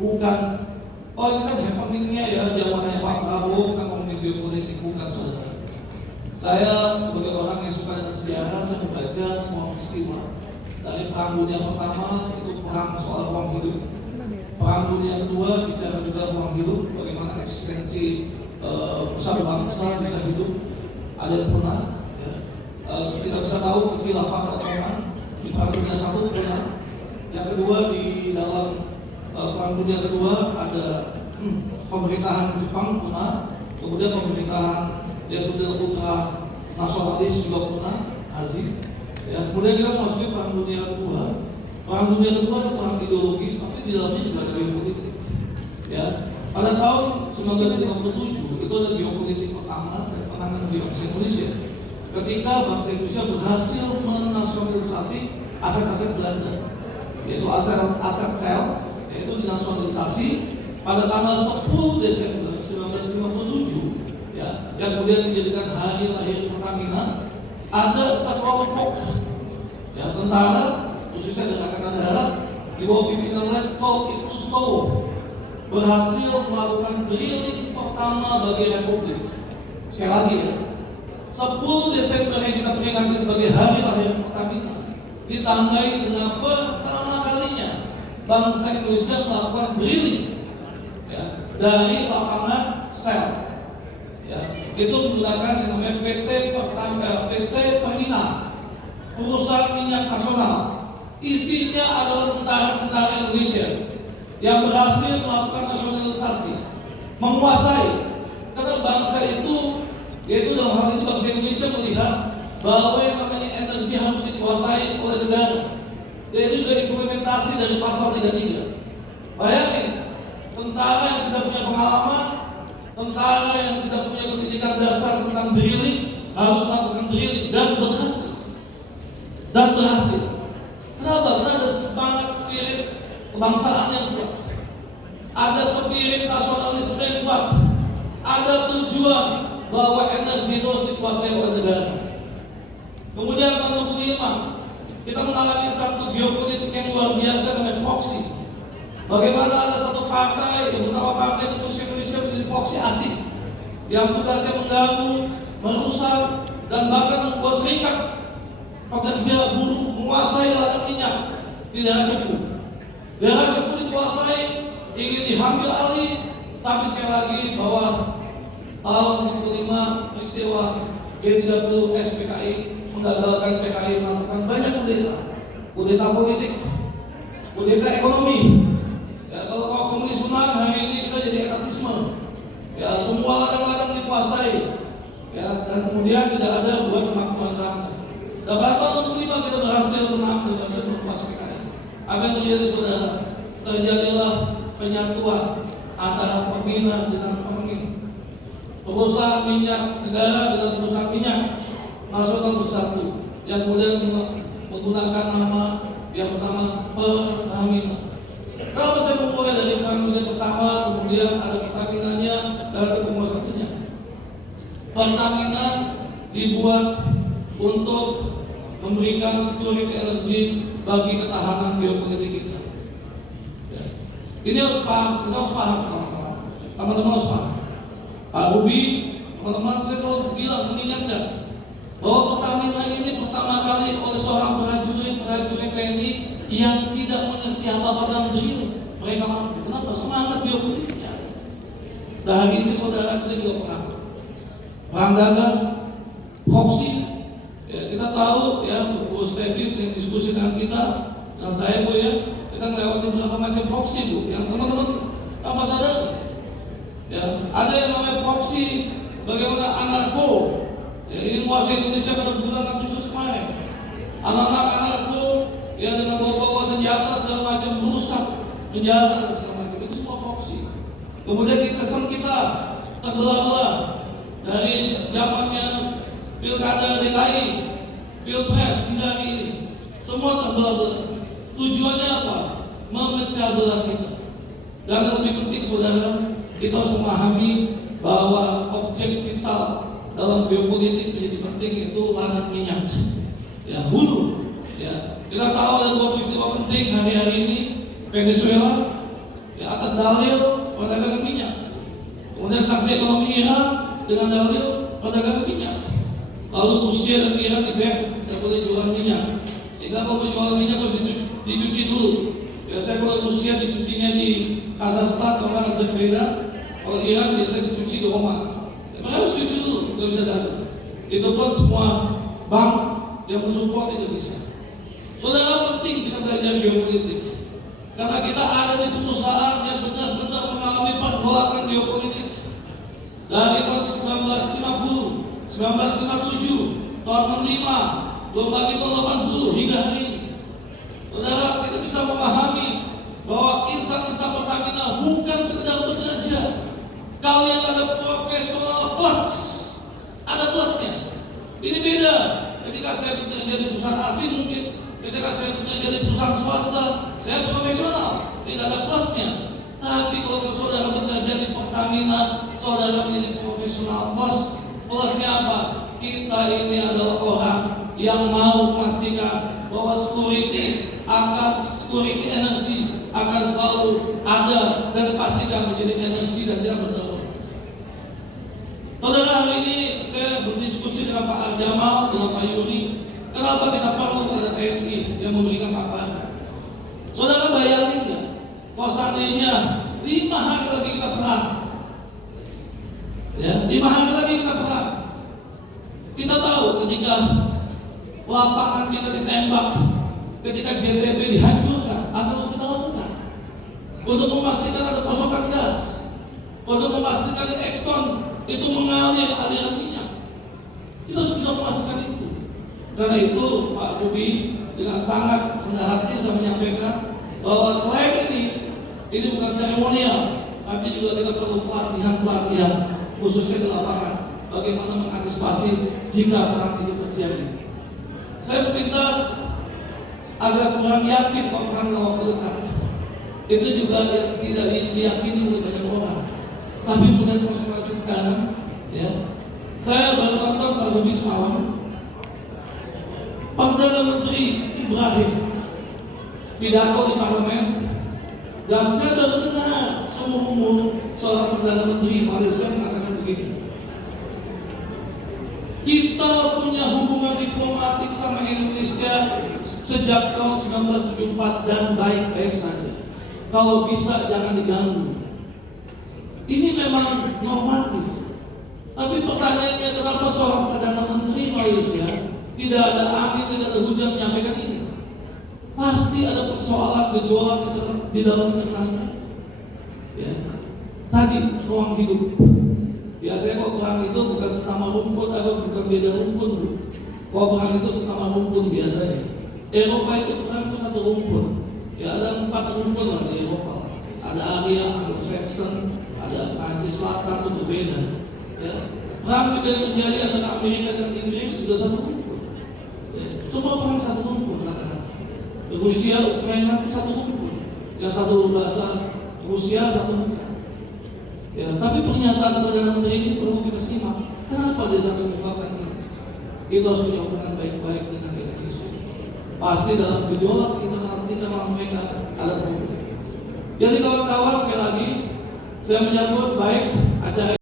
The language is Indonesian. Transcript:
bukan ini kan happeningnya ya zamannya Pak Prabowo kita ngomongin geopolitik, bukan saudara. Saya sebagai orang yang suka dengan sejarah, saya membaca semua peristiwa dari Perang Dunia Pertama itu perang soal ruang hidup, Perang Dunia Kedua bicara juga ruang hidup, bagaimana eksistensi satu bangsa bisa hidup, ada yang pernah ya. Kita bisa tahu kekhilafan Ottoman di Perang Dunia I pernah. Yang kedua di dalam Perang Dunia Kedua ada pemerintahan Jepang pernah, kemudian pemerintahan Yasudel Ultra nasionalis juga pernah, Nazi. Ya, kemudian kita memasuki Perang Dunia Kedua. Perang Dunia Kedua itu perang ideologis, tapi di dalamnya juga ada geopolitik. Ya, pada tahun 1957 itu ada geopolitik pertama dan penanganan di bangsa Indonesia. Ketika bangsa Indonesia berhasil menasionalisasi aset-aset Belanda, yaitu aset sel, yaitu dinasionalisasi pada tanggal 10 Desember 1957, ya, yang kemudian dijadikan hari lahir Pertamina. Ada sekelompok ya, tentara khususnya dari Angkatan Darat di bawah pimpinan Letkol Ibnu Stowo berhasil melakukan drilling pertama bagi Republik. Sekali lagi ya, 10 Desember yang kita peringati sebagai hari lahir Pertamina ditandai dengan pertama kalinya bangsa Indonesia melakukan drilling ya, dari lapangan sel. Ya, itu menggunakan yang namanya PT Pertamina, perusahaan minyak nasional. Isinya adalah tentara-tentara Indonesia yang berhasil melakukan nasionalisasi, menguasai. Karena bangsa itu, yaitu dalam hal ini bangsa Indonesia melihat bahwa yang namanya energi harus dikuasai oleh negara. Dan itu juga diimplementasi dari pasal 33. Bayangin, tentara yang tidak punya pengalaman, tentara yang tidak punya pendidikan dasar tentang drilling harus melakukan drilling dan berhasil. Kenapa? Karena ada semangat spirit kebangsaan yang kuat, ada spirit nasionalisme yang kuat, ada tujuan bahwa energi itu harus dikuasai oleh negara. Kemudian tahun 65 kita mengalami satu geopolitik yang luar biasa dengan proksi. Bagaimana ada satu partai yang bernama Partai Komunis Indonesia menjadi proksi asing yang tugasnya mengganggu, merusak, dan bahkan membuat serikat pekerja buruh menguasai ladang minyak di daerah Cepu. Daerah Cepu dikuasai, ingin diambil alih, tapi sekali lagi bahwa tahun 65 peristiwa G30 SPKI menggagalkan PKI melakukan banyak kudeta politik, kudeta ekonomi. Ya, kalau komunis menang, hari ini kita jadi etatisme. Ya, semua ladang-ladang dikuasai. Ya, dan kemudian tidak ada buat kemakmuran rakyat. Dan pada tahun 65 kita berhasil menang dan berhasil melepas PKI. Apa yang terjadi, saudara? Terjadilah penyatuan antara Pertamina dengan Pertamina. Perusahaan minyak negara dengan perusahaan minyak nasional bersatu, yang kemudian menggunakan nama yang pertama Pertamina. Kalau saya memulai dari Perang Dunia Pertama, kemudian ada Pertaminanya dan ada penguasanya. Pertamina dibuat untuk memberikan security energi bagi ketahanan geopolitik kita. Ini harus paham, kita harus paham teman-teman harus paham. Pak Ruby, teman-teman, saya selalu bilang, mengingatkan bahwa Pertamina ini pertama kali oleh seorang prajurit TNI yang tidak mengerti apa-apa dalam diri. Mereka mampu. Kenapa? Semangat geopolitiknya. Dan hari ini saudara kita juga paham. Perang dagang, proksi. Ya, kita tahu ya, Bu Stevis yang diskusi dengan kita dan saya, Bu, ya, kita melewati beberapa macam proksi, Bu, yang teman-teman apa sadar? Ya, ada yang namanya proksi bagaimana anarko. Ya, ini menguasai Indonesia pada bulan Agustus kemarin. Anak-anak anarko yang dengan bawa-bawa senjata segala macam merusak penjara dan segala macam, itu semua proksi. Kemudian kita terbelah-belah dari zamannya pilkada DKI, pilpres hingga hari ini, semua terbelah-belah. Tujuannya apa? Memecah belah kita. Dan yang lebih penting, saudara, kita harus memahami bahwa objek vital dalam geopolitik menjadi penting, yaitu ladang minyak, ya, hulu. Ya, kita tahu ada dua peristiwa penting hari-hari ini. Venezuela, ya, atas atas dalil perdagangan minyak. Kemudian sanksi ekonomi Iran dengan dalil perdagangan minyak. Lalu Rusia dan Iran di-ban, tidak boleh jual minyak. Sehingga kalau jual minyak harus dicuci dulu. Biasanya kalau Rusia dicucinya di Kazakhstan, kalau Azerbaijan, kalau Iran biasanya dicuci di Oman. Mereka harus cuci dulu, nggak bisa dagang. Itu pun semua bank yang mensupport itu bisa. Saudara, penting kita belajar geopolitik. Karena kita ada di perusahaan yang benar-benar mengalami pergolakan geopolitik. Dari tahun 1950, 1957, tahun 65, belum lagi tahun 80 hingga hari ini. Saudara, kita bisa memahami bahwa insan-insan Pertamina bukan sekedar bekerja. Kalian ada profesional plus, ada plusnya. Ini beda. Ketika saya bekerja di perusahaan asing mungkin, ketika saya bekerja di perusahaan swasta, saya profesional, tidak ada plusnya. Tapi kalau saudara bekerja di Pertamina, saudara menjadi profesional plus. Plusnya apa? Kita ini adalah orang yang mau memastikan bahwa security energi akan selalu ada dan dipastikan menjadi energi dan tidak berdarah. Saudara, hari ini saya berdiskusi dengan Pak Arjamal, dengan Pak Yuri. Kenapa kita perlu ada TNI yang memberikan paparan? Saudara, bayangin nggak? Kalau seandainya 5 hari lagi kita perang, ya, 5 hari lagi kita perang. Kita tahu ketika lapangan kita ditembak, ketika JTB dihancurkan, apa harus kita lakukan? Untuk memastikan ada pasokan gas, untuk memastikan di Exxon itu mengalir aliran minyak. Kita harus bisa memastikan itu. Karena itu Pak Ruby dengan sangat rendah hati saya menyampaikan bahwa selain ini bukan seremonial, tapi juga kita perlu pelatihan khususnya di lapangan, bagaimana mengantisipasi jika perang itu terjadi. Saya sepintas agak kurang yakin kalau perang dalam waktu dekat. Itu juga tidak diyakini oleh banyak orang. Tapi melihat konsentrasi sekarang, ya, saya baru nonton Pak Ruby semalam, Perdana Menteri Ibrahim pidato di parlemen, dan saya baru dengar seumur umur seorang Perdana Menteri Malaysia mengatakan begini: kita punya hubungan diplomatik sama Indonesia sejak tahun 1974 dan baik-baik saja. Kalau bisa jangan diganggu. Ini memang normatif. Tapi pertanyaannya, kenapa seorang Perdana Menteri Malaysia tidak ada angin, tidak ada hujan menyampaikan ini? Pasti ada persoalan gejolak di dalam internalnya. Ya. Tadi ruang hidup. Biasanya kalau perang itu bukan sesama rumput atau bukan beda rumput. Kalau perang itu sesama rumput biasanya. Eropa itu perang itu satu rumput. Ya, ada 4 rumput lah di Eropa. Ada area Anglo-Saxon, ada Prancis Selatan, itu berbeda. Ya. Perang juga yang terjadi antara Amerika dan Inggris juga satu rumput. Ya. Semua perang satu rumput katakan. Rusia, Ukraina itu satu rumput. Yang satu bahasa Rusia, satu bukan. Ya, tapi pernyataan Perdana Menteri ini perlu kita simak. Kenapa dia sampai mengungkapkan ini? Kita harus punya hubungan baik-baik dengan Indonesia. Pasti dalam gejolak internal mereka ada problem. Jadi kawan-kawan, sekali lagi saya menyambut baik acara